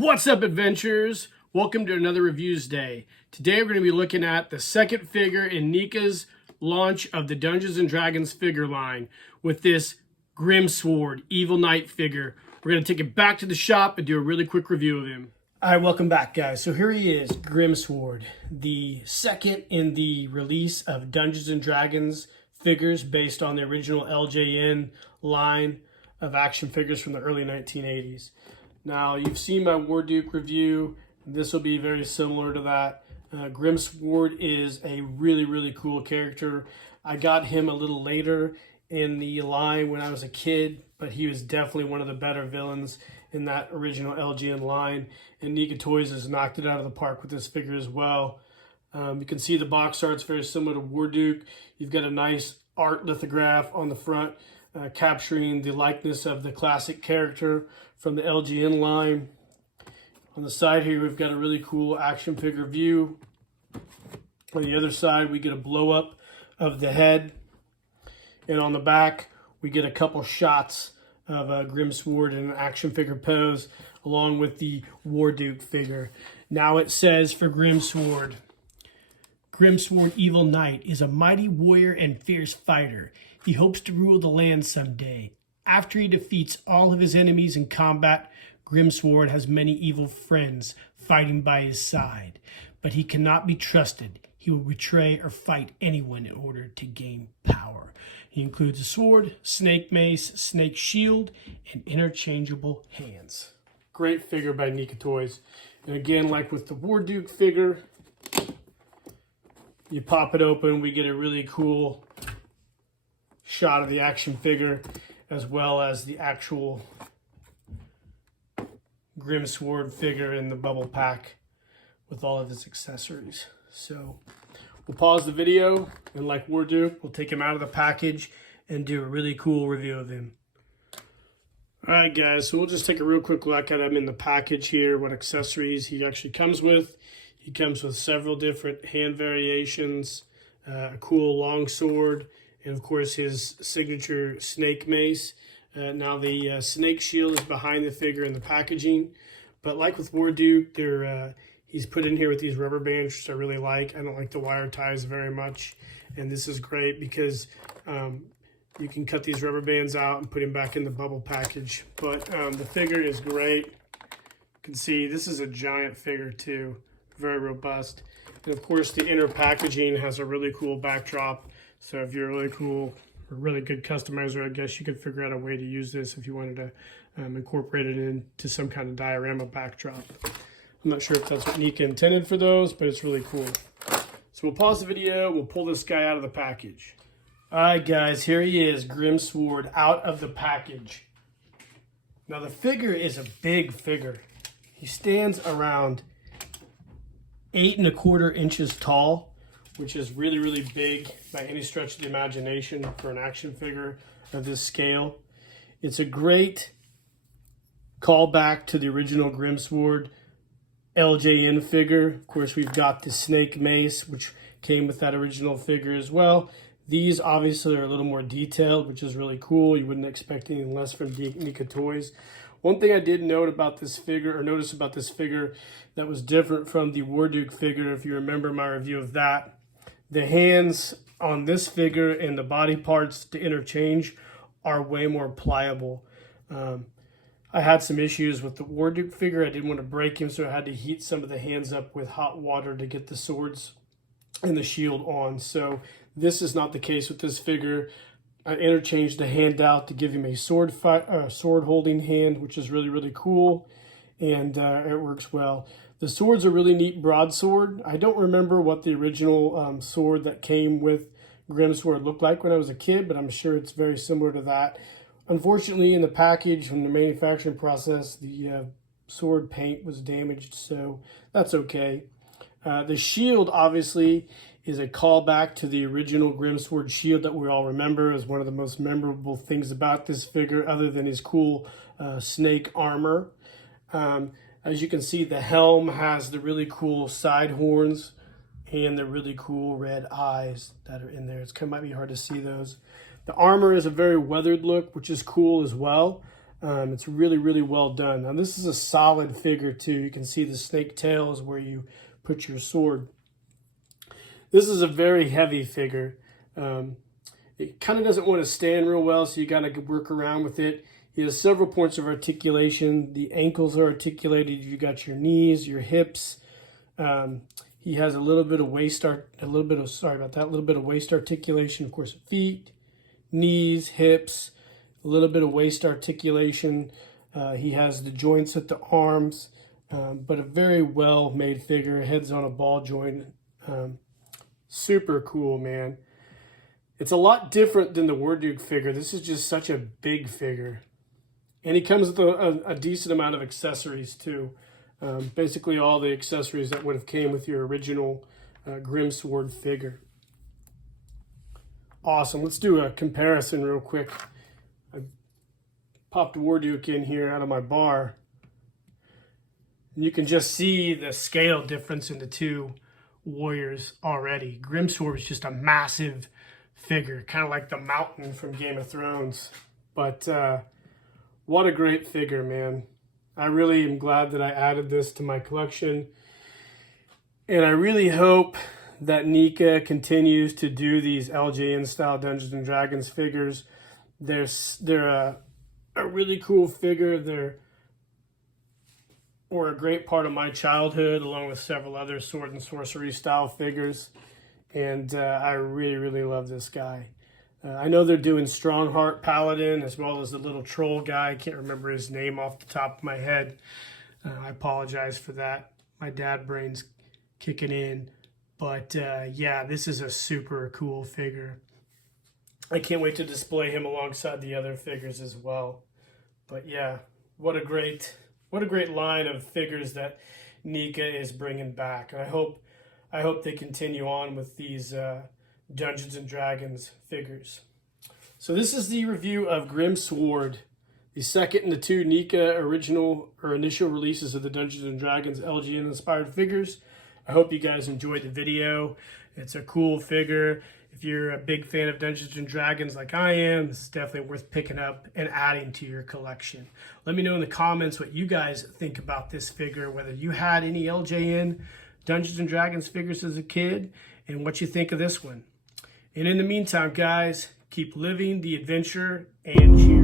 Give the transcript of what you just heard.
What's up, adventurers? Welcome to another Reviews Day. Today we're going to be looking at the second figure in Neca's launch of the Dungeons & Dragons figure line with this Grimsword Evil Knight figure. We're going to take it back to the shop and do a really quick review of him. All right, welcome back, guys. So here he is, Grimsword, the second in the release of Dungeons & Dragons figures based on the original LJN line of action figures from the early 1980s. Now, you've seen my Warduke review. This will be very similar to that. Grimsword is a really cool character. I got him a little later in the line when I was a kid, but he was definitely one of the better villains in that original LGN line. And Neca Toys has knocked it out of the park with this figure as well. You can see the box art's very similar to Warduke. You've got a nice art lithograph on the front, capturing the likeness of the classic character from the LGN line. On the side here, we've got a really cool action figure view. On the other side, we get a blow up of the head. And on the back, we get a couple shots of Grimsword in an action figure pose, along with the Warduke figure. Now it says for Grimsword, Grimsword Evil Knight is a mighty warrior and fierce fighter. He hopes to rule the land someday. After he defeats all of his enemies in combat, Grimsword has many evil friends fighting by his side, but he cannot be trusted. He will betray or fight anyone in order to gain power. He includes a sword, snake mace, snake shield, and interchangeable hands. Great figure by Neca Toys. And again, like with the Warduke figure, you pop it open, we get a really cool shot of the action figure, as well as the actual Grimsword figure in the bubble pack with all of his accessories. So we'll pause the video, and like Warduke, we'll take him out of the package and do a really cool review of him. All right, guys, so we'll just take a real quick look at him in the package here, what accessories he actually comes with. He comes with several different hand variations, a cool long sword, and of course his signature snake mace. Now the snake shield is behind the figure in the packaging, but like with Warduke, he's put in here with these rubber bands, which I really like. I don't like the wire ties very much, and this is great because you can cut these rubber bands out and put him back in the bubble package. But the figure is great. You can see this is a giant figure too, very robust. And of course the inner packaging has a really cool backdrop. So if you're a really good customizer, I guess you could figure out a way to use this if you wanted to incorporate it into some kind of diorama backdrop. I'm not sure if that's what Neca intended for those, but it's really cool. So we'll pause the video, we'll pull this guy out of the package. All right, guys, here he is, Grimsword, out of the package. Now the figure is a big figure. He stands around 8 1/4 inches tall, which is really big by any stretch of the imagination for an action figure of this scale. It's a great callback to the original Grimsword LJN figure. Of course, we've got the snake mace, which came with that original figure as well. These obviously are a little more detailed, which is really cool. You wouldn't expect anything less from Neca Toys. One thing I did notice about this figure that was different from the Warduke figure, if you remember my review of that, the hands on this figure and the body parts to interchange are way more pliable. I had some issues with the Warduke figure. I didn't want to break him, so I had to heat some of the hands up with hot water to get the swords and the shield on. So this is not the case with this figure. I interchanged the hand out to give him a sword holding hand, which is really cool, and it works well. The sword's a really neat broadsword. I don't remember what the original sword that came with Grimsword looked like when I was a kid, but I'm sure it's very similar to that. Unfortunately, in the package, in the manufacturing process, the sword paint was damaged, so that's okay. The shield, obviously, is a callback to the original Grimsword shield that we all remember as one of the most memorable things about this figure, other than his cool snake armor. As you can see, the helm has the really cool side horns and the really cool red eyes that are in there. It might be hard to see those. The armor is a very weathered look, which is cool as well. It's really, really well done. Now this is a solid figure too. You can see the snake tail is where you put your sword. This is a very heavy figure. It kind of doesn't want to stand real well, so you got to work around with it. He has several points of articulation. The ankles are articulated. You got your knees, your hips. He has a little bit of waist articulation. Of course, feet, knees, hips, a little bit of waist articulation. He has the joints at the arms, but a very well made figure. Head's on a ball joint. Super cool, man. It's a lot different than the Warduke figure. This is just such a big figure. And he comes with a decent amount of accessories too. Basically all the accessories that would have came with your original Grimsword figure. Awesome. Let's do a comparison real quick. I popped Warduke in here out of my bar. And you can just see the scale difference in the two warriors already. Grimsword is just a massive figure, kind of like the mountain from Game of Thrones. But what a great figure, man. I really am glad that I added this to my collection. And I really hope that Neca continues to do these LJN style Dungeons and Dragons figures. They're a really cool figure. They're a great part of my childhood, along with several other sword and sorcery style figures. And I really, really love this guy. I know they're doing Strongheart Paladin as well as the little troll guy. I can't remember his name off the top of my head. I apologize for that. My dad brain's kicking in. But yeah, this is a super cool figure. I can't wait to display him alongside the other figures as well. But yeah, what a great line of figures that Neca is bringing back. I hope they continue on with these Dungeons and Dragons figures. So this is the review of Grimsword, the second in the two Neca initial releases of the Dungeons and Dragons LGN inspired figures. I hope you guys enjoyed the video. It's a cool figure. If you're a big fan of Dungeons and Dragons like I am, this is definitely worth picking up and adding to your collection. Let me know in the comments what you guys think about this figure, whether you had any LJN Dungeons and Dragons figures as a kid, and what you think of this one. And in the meantime, guys, keep living the adventure and cheers.